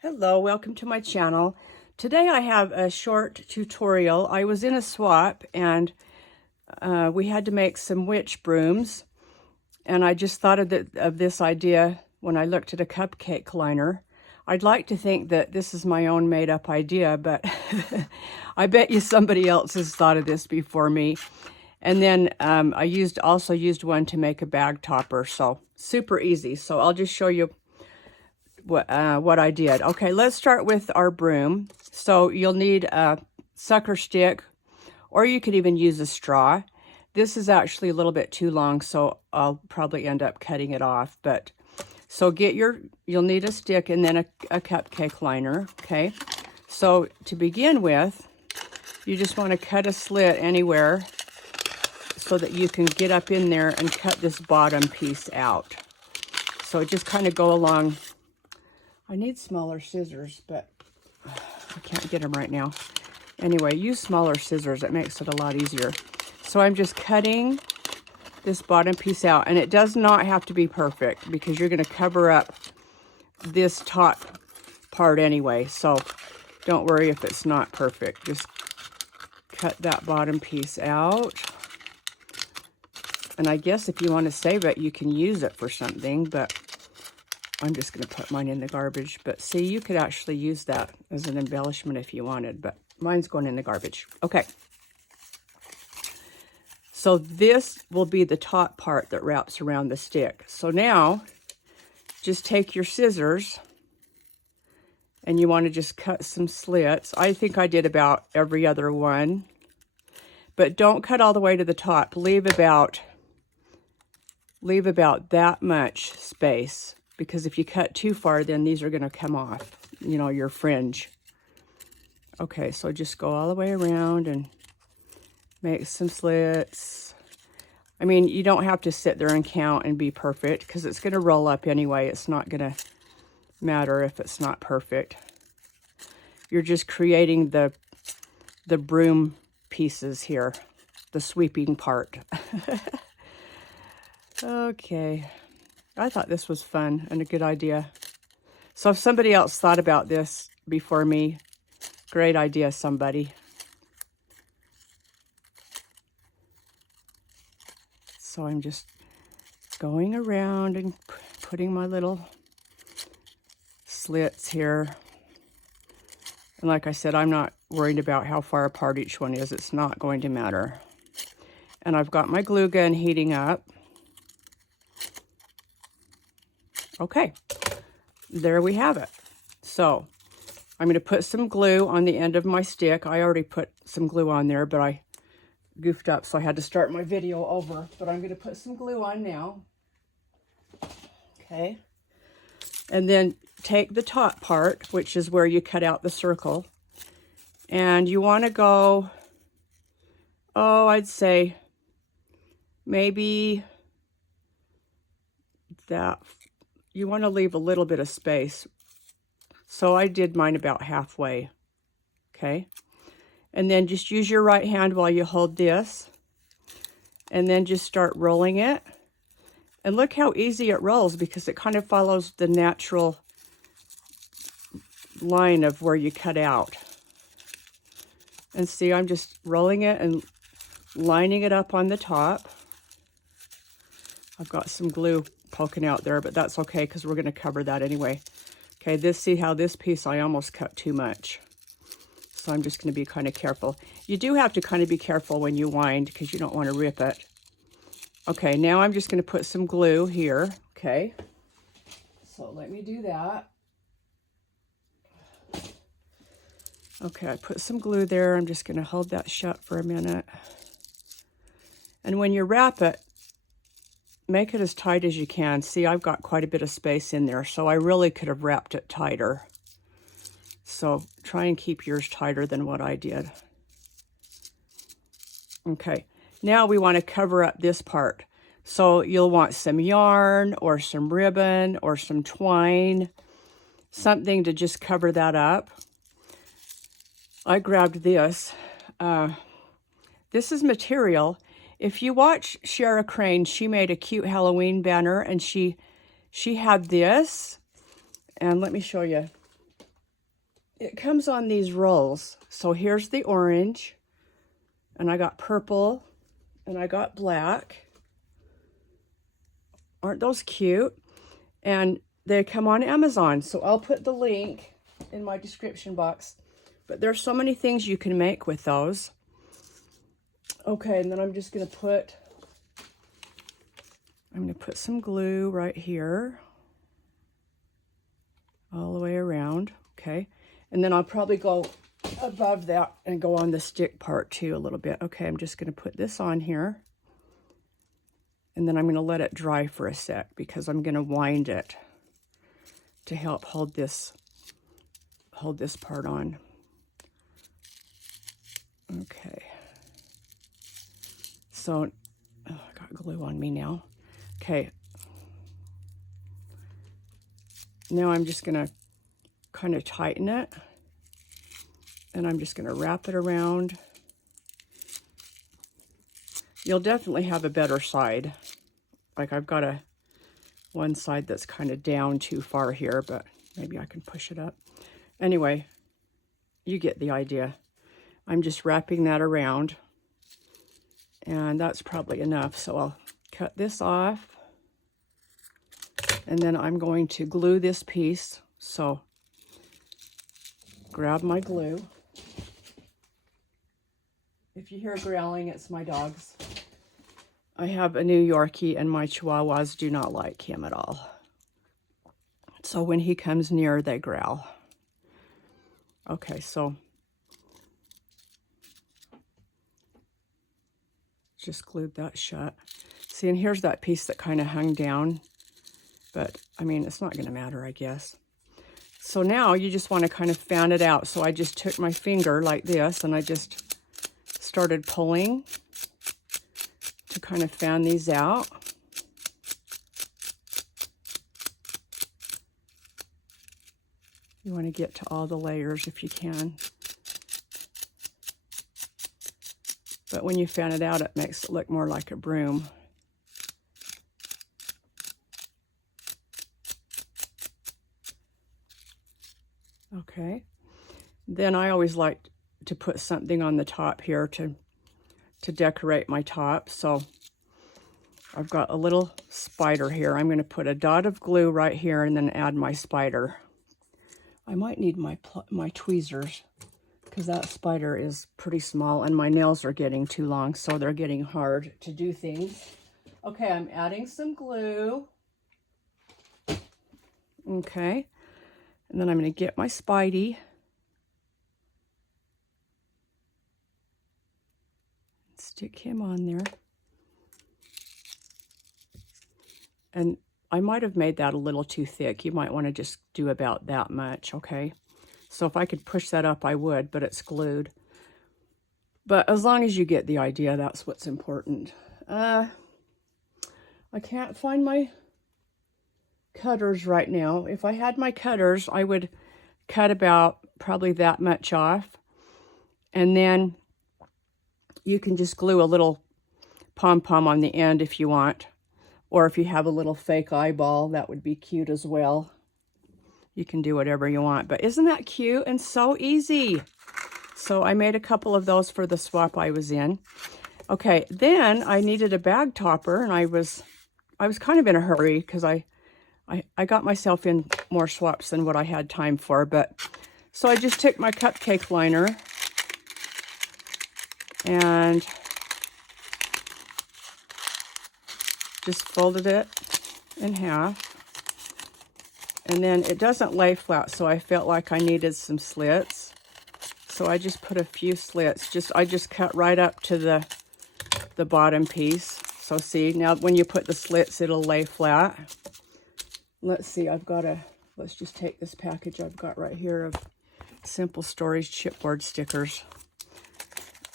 Hello, welcome to my channel. Today I have a short tutorial. I was in a swap and we had to make some witch brooms, and I just thought of this idea when I looked at a cupcake liner. I'd like to think that this is my own made-up idea, but I bet you somebody else has thought of this before me. And then I also used one to make a bag topper, so super easy. So I'll just show you what I did. Okay, let's start with our broom. So you'll need a sucker stick, or you could even use a straw. This is actually a little bit too long, so I'll probably end up cutting it off. But so you'll need a stick and then a cupcake liner. Okay, so to begin with, you just want to cut a slit anywhere so that you can get up in there and cut this bottom piece out. So just kind of go along. I need smaller scissors, but I can't get them right now. Anyway, use smaller scissors. It makes it a lot easier. So I'm just cutting this bottom piece out, and it does not have to be perfect because you're going to cover up this top part anyway. So don't worry if it's not perfect. Just cut that bottom piece out. And I guess if you want to save it, you can use it for something, but I'm just going to put mine in the garbage. But see, you could actually use that as an embellishment if you wanted, but mine's going in the garbage. Okay. So this will be the top part that wraps around the stick. So now, just take your scissors, and you want to just cut some slits. I think I did about every other one. But don't cut all the way to the top. Leave about that much space. Because if you cut too far, then these are going to come off, you know, your fringe. Okay, so just go all the way around and make some slits. I mean, you don't have to sit there and count and be perfect because it's going to roll up anyway. It's not going to matter if it's not perfect. You're just creating the broom pieces here, the sweeping part. Okay. I thought this was fun and a good idea. So if somebody else thought about this before me, great idea, somebody. So I'm just going around and putting my little slits here. And like I said, I'm not worried about how far apart each one is. It's not going to matter. And I've got my glue gun heating up. Okay, there we have it. So I'm going to put some glue on the end of my stick. I already put some glue on there, but I goofed up, so I had to start my video over. But I'm going to put some glue on now. Okay. And then take the top part, which is where you cut out the circle. And you want to go, I'd say maybe that. You want to leave a little bit of space. So I did mine about halfway. Okay. And then just use your right hand while you hold this. And then just start rolling it. And look how easy it rolls because it kind of follows the natural line of where you cut out. And see, I'm just rolling it and lining it up on the top. I've got some glue poking out there, but that's okay because we're going to cover that anyway. Okay, see how this piece I almost cut too much. So I'm just going to be kind of careful. You do have to kind of be careful when you wind because you don't want to rip it. Okay, now I'm just going to put some glue here. Okay, so let me do that. Okay, I put some glue there. I'm just going to hold that shut for a minute. And when you wrap it, make it as tight as you can. See, I've got quite a bit of space in there, so I really could have wrapped it tighter. So try and keep yours tighter than what I did. Okay, now we want to cover up this part. So you'll want some yarn or some ribbon or some twine, something to just cover that up. I grabbed this. This is material. If you watch Shara Crane, she made a cute Halloween banner, and she had this. And let me show you. it comes on these rolls. So here's the orange, and I got purple, and I got black. Aren't those cute? And they come on Amazon. So I'll put the link in my description box. But there's so many things you can make with those. Okay, and then I'm just going to put some glue right here. All the way around, okay? And then I'll probably go above that and go on the stick part too a little bit. Okay, I'm just going to put this on here. And then I'm going to let it dry for a sec because I'm going to wind it to help hold this part on. Okay. So, oh, I got glue on me now. Okay. Now I'm just going to kind of tighten it. And I'm just going to wrap it around. You'll definitely have a better side. Like I've got one side that's kind of down too far here, but maybe I can push it up. Anyway, you get the idea. I'm just wrapping that around. And that's probably enough. So I'll cut this off. And then I'm going to glue this piece. So grab my glue. If you hear growling, it's my dogs. I have a New Yorkie and my Chihuahuas do not like him at all. So when he comes near, they growl. Okay, so just glued that shut. See, and here's that piece that kind of hung down. But, I mean, it's not going to matter, I guess. So now you just want to kind of fan it out. So I just took my finger like this and I just started pulling to kind of fan these out. You want to get to all the layers if you can. But when you fan it out, it makes it look more like a broom. Okay. Then I always like to put something on the top here to decorate my top. So I've got a little spider here. I'm going to put a dot of glue right here and then add my spider. I might need my tweezers because that spider is pretty small and my nails are getting too long, so they're getting hard to do things. Okay, I'm adding some glue. Okay, and then I'm going to get my Spidey. Stick him on there. And I might have made that a little too thick. You might want to just do about that much, okay? So if I could push that up, I would, but it's glued. But as long as you get the idea, that's what's important. I can't find my cutters right now. If I had my cutters, I would cut about probably that much off. And then you can just glue a little pom-pom on the end if you want. Or if you have a little fake eyeball, that would be cute as well. You can do whatever you want. But isn't that cute and so easy? So I made a couple of those for the swap I was in. Okay, then I needed a bag topper, and I was kind of in a hurry because I got myself in more swaps than what I had time for. But so I just took my cupcake liner and just folded it in half. And then it doesn't lay flat, so I felt like I needed some slits. So I just put a few slits. I just cut right up to the bottom piece. So see, now when you put the slits, it'll lay flat. Let's see, let's just take this package I've got right here of Simple Stories chipboard stickers.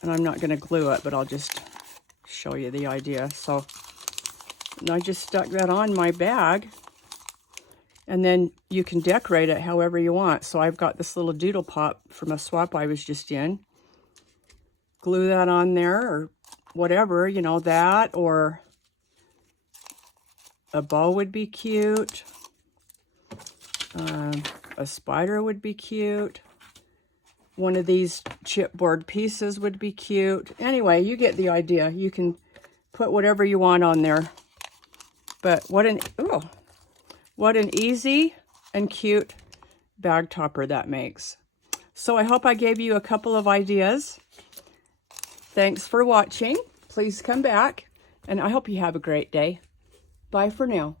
And I'm not going to glue it, but I'll just show you the idea. So and I just stuck that on my bag. And then you can decorate it however you want. So I've got this little doodle pop from a swap I was just in. Glue that on there or whatever, you know, that or a bow would be cute. A spider would be cute. one of these chipboard pieces would be cute. Anyway, you get the idea. You can put whatever you want on there. But what an easy and cute bag topper that makes. So I hope I gave you a couple of ideas. Thanks for watching. Please come back, and I hope you have a great day. Bye for now.